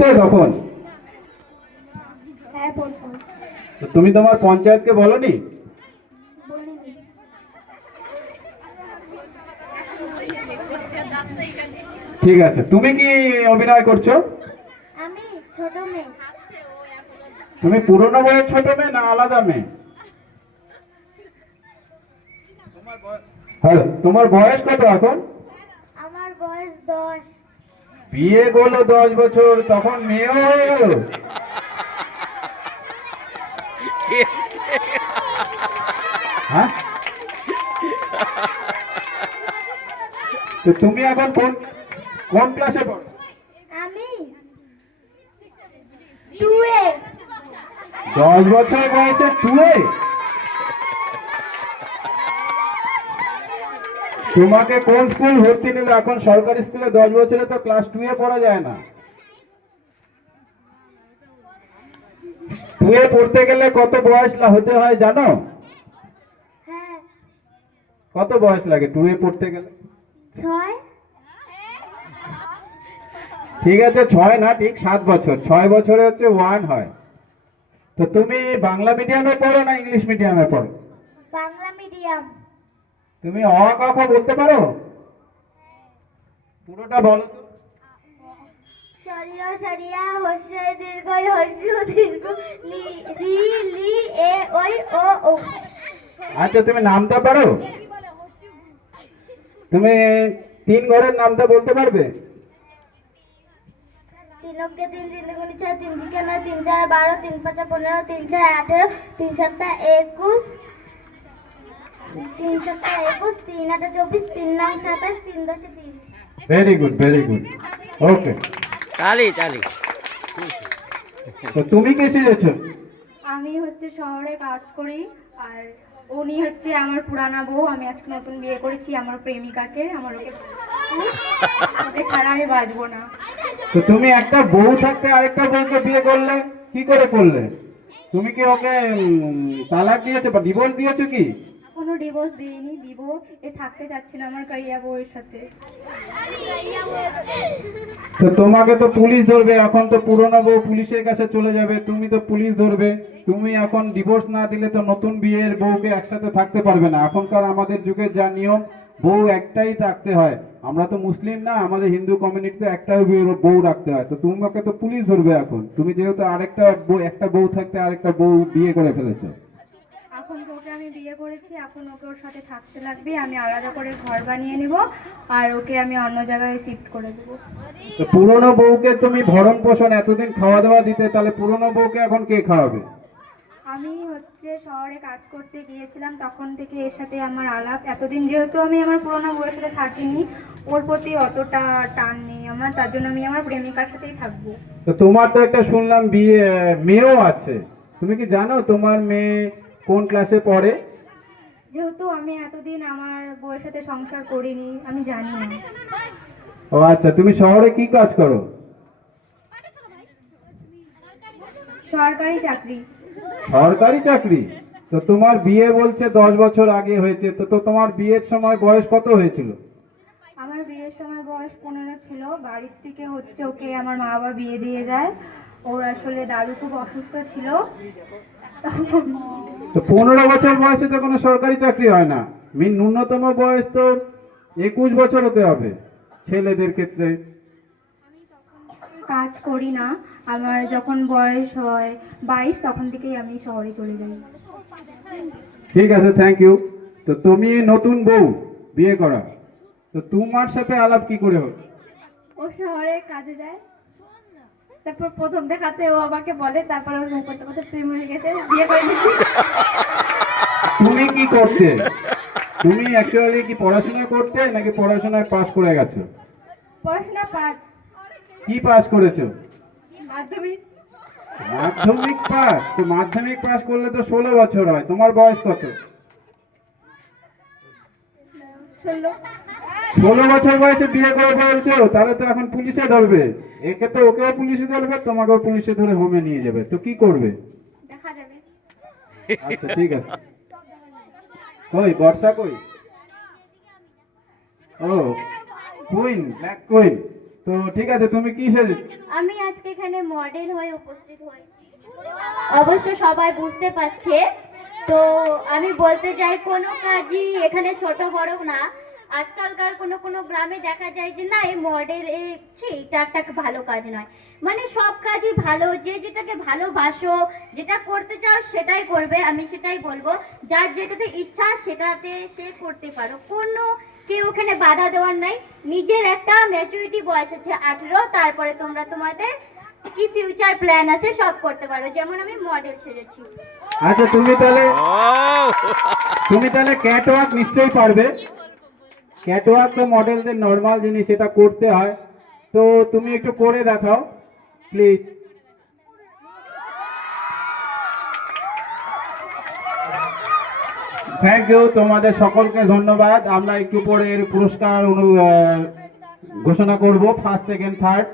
বলতে তখন? হ্যাঁ বলবো। তো তুমি তোমার পঞ্চায়েতকে বলনি? বলিনি। ঠিক আছে, তুমি কি অভিনয় করছো? আমি ছোট মেয়ে। তুমি পুরনো বয়স ছোট মেয়ে না আলাদা মেয়ে? হ্যালো, তোমার বয়স কত এখন? আমার বয়স 10। বিয়ে করলো 10 বছর, তখন মেয়েও হয়ে গেল? হ্যাঁ, তো তুমি এখন কোন কোন ক্লাসে পড়ো? আমি 2 এ। 10 বছর বয়সে টুয়ে? তোমাকে কোন স্কুল ভর্তি নিল? এখন সরকারি স্কুলে 10 বছরে তো ক্লাস 2 এ পড়া যায় না। 2 এ পড়তে গেলে কত বয়স হতে হয় জানো? হ্যাঁ। কত বয়স লাগে 2 এ পড়তে গেলে? 6। ঠিক আছে, 6 না, ঠিক 7 বছর। 6 বছরে হচ্ছে 1 হয়। তো তুমি বাংলা মিডিয়ামে পড়ো না ইংলিশ মিডিয়ামে পড়ো? বাংলা মিডিয়াম। তুমি অ ক খ বলতে পারো? পুরোটা বলো তো। সরিয়া সরিয়া হর্ষই দীর্ঘই হর্ষু দীর্ঘ লি রি লি এ ওই ও ও। আচ্ছা, তুমি নামটা পারো? তুমি 3 ঘরের নামটা বলতে পারবে? 3 অঙ্কে 3 3 দুগুণে 6 3 দিকে 9 3 4 12 3 5 15 3 6 18 3 7 21 3 7 21 3 8 24 3 9 27 3 10 30। Very good, very good. Okay, তালি তালি। তো তুমি কে শিখেছো? আমি হচ্ছে শহরে কাজ করি, আর উনি হচ্ছে আমার পুরানা বউ। আমি আজকে নতুন বিয়ে করেছি আমার প্রেমিকাকে। আমার ওকে ছাড়া আমি বাঁচবো না। তো তুমি একটা বউ থাকতে আরেকটা বউকে বিয়ে করলে, কি করে করলে? তুমি কি ওকে তালাক দিয়েছো বা ডিভোর্স দিয়েছো কি? কোনো ডিভোর্স দিইনি, দিব। থাকতে চাচ্ছিল আমার কাইয়া বউয়ের সাথে। তো তোমাকে তো পুলিশ ধরবে, এখন তো পুরনো বউ পুলিশের কাছে চলে যাবে, তুমি তো পুলিশ ধরবে। তুমি এখন ডিভোর্স না দিলে তো নতুন বিয়ের বউকে একসাথে থাকতে পারবে না। এখনকার আমাদের যুগের যা নিয়ম, বউ একটাই রাখতে হয়। আমরা তো মুসলিম না, আমাদের হিন্দু কমিউনিটিতে একটাই বউ রাখতে হয়। তো তোমাকে তো পুলিশ ধরবে এখন, তুমি যেহেতু আরেকটা বউ, একটা বউ থাকতে আরেকটা বউ বিয়ে করে ফেলেছো। এখন তো ওকে আমি বিয়ে করেছি, এখন ওকে ওর সাথে থাকতে লাগবে। আমি আলাদা করে ঘর বানিয়ে নিব, আর ওকে আমি অন্য জায়গায় শিফট করে দেবো। তো পুরনো বউকে তুমি ভরণ পোষণ এতদিন খাওয়া দাওয়া দিতে, তাহলে পুরনো বউকে এখন কে খাওয়াবে? আমি হচ্ছে শহরে কাজ করতে গিয়েছিলাম, তখন থেকে এর সাথে আমার আলাপ। এতদিন যেহেতু আমি আমার পুরোনো বউয়ের সাথে থাকিনি, ওর প্রতি অতটা টান নেই আমার, তার জন্য আমি আমার প্রেমিকার সাথেই থাকবো। তো তোমার তো একটা শুনলাম বিয়ে, মেয়েও আছে। তুমি কি জানো তোমার মেয়ে কোন ক্লাসে পড়ে? যেহেতু আমি এতদিন আমার বউয়ের সাথে সংসার করিনি, আমি জানি না। ও আচ্ছা, তুমি শহরে কি কাজ করো? সরকারি চাকরি। সরকারি চাকরি? তো তোমার বিয়ে বলছে 10 বছর আগে হয়েছে, তো তো তোমার বিয়ের সময় বয়স কত হয়েছিল? আমার বিয়ের সময় বয়স 15 ছিল। বাড়ির থেকে হচ্ছে ওকে আমার মা বাবা বিয়ে দিয়ে যায়। ওর আসলে দাদু খুব অসুস্থ ছিল। তো 15 বছর বয়সে তো কোনো সরকারি চাকরি হয় না। ন্যূনতম বয়স তো 21 বছর হতে হবে ছেলেদের ক্ষেত্রে। কাজ করি না। আমার যখন বয়স হয় 22, তখন থেকেই আমি শহরে চলে যাই। ঠিক আছে, থ্যাংক ইউ। তো তুমি নতুন বউ বিয়ে করা, তো তোমার সাথে আলাপ কি করে হলো? ও শহরে কাজে যায়, তারপর প্রথম দেখাতে ও আমাকে বলে, তারপর ওর মুখ করতে করতে প্রেম হয়ে গেছে, বিয়ে করে দিচ্ছি। তুমি কি করতে? তুমি অ্যাকচুয়ালি কি পড়াশোনা করতে নাকি পড়াশোনায় পাস করে গেছো? পড়াশোনা পাস। কি পাস করেছো? মাধ্যমিক। মাধ্যমিক পাস? তো মাধ্যমিক পাস করলে তো 16 বছর হয়। তোমার বয়স কত? 16। 16 বছর বয়সে বিয়ে করে বলছো, তাহলে তো এখন পুলিশে ধরবে। একে তো ওকেও পুলিশে ধরবে, তোমাকেও পুলিশে ধরে হোমে নিয়ে যাবে। তো কি করবে? দেখা যাবে। আচ্ছা ঠিক আছে। কই বর্ষা কই? ও কুইন, ব্ল্যাক কুইন। তো তো ঠিক আছে, তুমি কি সেজেছো? আমি আজকে এখানে মডেল হয়ে উপস্থিত হয়েছি, অবশ্য সবাই বুঝতে পারছে। তো আমি বলতে চাই কোনো কাজই এখানে ছোট বড় না। আজকালকার কোনো কোনো গ্রামে দেখা যায় যে না এই মডেল এটা একটা ভালো কাজ নয়, মানে সব কাজই ভালো। যে যেটাকে ভালোবাসো, যেটা করতে চাও সেটাই করবে, আমি সেটাই বলবো। যার যেটাতে ইচ্ছা সেটাতে সে করতে পারো, কোনো কেউ ওখানে বাধা দেওয়ার নাই। নিজের একটা ম্যাচুরিটি বয়স আছে 18, তারপরে তোমরা তোমাদের কি ফিউচার প্ল্যান আছে সব করতে পারো। যেমন আমি মডেল সেজেছি। আচ্ছা, তুমি তাহলে ক্যাটওয়াক নিশ্চয়ই পারবে। ক্যাটওয়াক তো মডেলদের নর্মাল জিনিস, সেটা করতে হয়। তো তুমি একটু করে দেখাও প্লিজ। থ্যাংক ইউ, তোমাদের সকলকে ধন্যবাদ। আমরা একটু পরে এর পুরস্কার ঘোষণা করব, ফার্স্ট সেকেন্ড থার্ড।